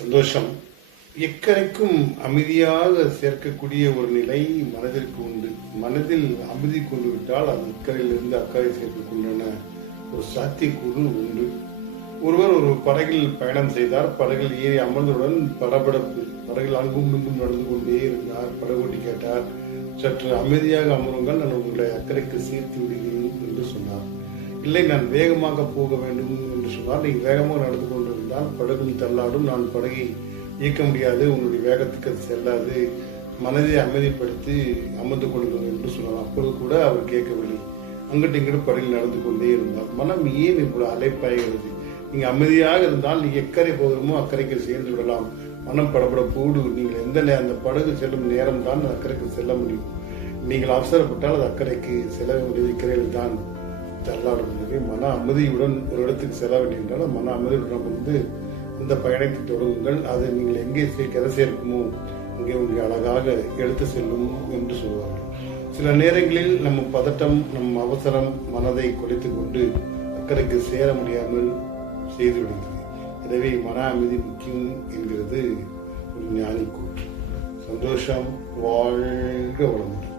சந்தோஷம் எக்கரைக்கும் அமைதியாக சேர்க்கக்கூடிய ஒரு நிலை மனதிற்கு உண்டு. மனதில் அமைதி கொண்டு விட்டால் அது இக்கரையிலிருந்து அக்கறை சேர்க்கக்கூடிய ஒரு சாத்தியக்கூறு உண்டு. ஒருவர் ஒரு படகில் பயணம் செய்தார். படகில் ஏறி அமர்ந்தவுடன் படபடப்பு. படகில் அங்கும் இங்கும் நடந்து கொண்டே இருந்தார். படகோட்டி கேட்டார், சற்று அமைதியாக அமருங்கள், நான் உங்களை அக்கறைக்கு சேர்த்து விடுகிறேன் என்று சொன்னார். இல்லை, நான் வேகமாக போக வேண்டும் என்று சொன்னார். நீங்கள் வேகமாக நடந்து கொண்டிருந்தால் படகும் தள்ளாடும், நான் படகை இயக்க முடியாது, உன்னுடைய வேகத்துக்கு அது செல்லாது, மனதை அமைதிப்படுத்தி அமர்ந்து கொள்ளுங்கள் என்று சொன்னார். அப்பொழுது கூட அவர் கேட்கவில்லை. அங்கிட்டு இங்கிட்டு படகில் நடந்து கொண்டே இருந்தார். மனம் ஏன் இவ்வளவு அலைப்பாய்கிறது? நீங்க அமைதியாக இருந்தால் நீங்க எக்கரை போகிறோமோ அக்கறைக்கு சேர்ந்து விடலாம். மனம் படபடப்போடு நீங்கள் அந்த படகு செல்லும் நேரம் தான் அக்கறைக்கு செல்ல முடியும். நீங்கள் அவசரப்பட்டால் அது அக்கறைக்கு செல்ல வேண்டியது இக்கரையில் தான் தள்ளாடும். மன அமைதியுடன் ஒரு இடத்துக்கு செல்ல வேண்டியிருந்தால் மன அமைதியுடன் அந்த பயணத்தை தொடங்குங்கள். அதை நீங்கள் எங்கே கரை சேர்க்குமோ அங்கே உங்களை அழகாக எடுத்து செல்லும் என்று சொல்வார்கள். சில நேரங்களில் நம்ம பதட்டம், நம் அவசரம் மனதை குலைத்துக் கொண்டு அக்கறைக்கு சேர முடியாமல் செய்து விடுகிறது. எனவே மன அமைதி முக்கியம் என்கிறது ஒரு ஞானி கூற்று. சந்தோஷம். வாழ்க வளமுடன்.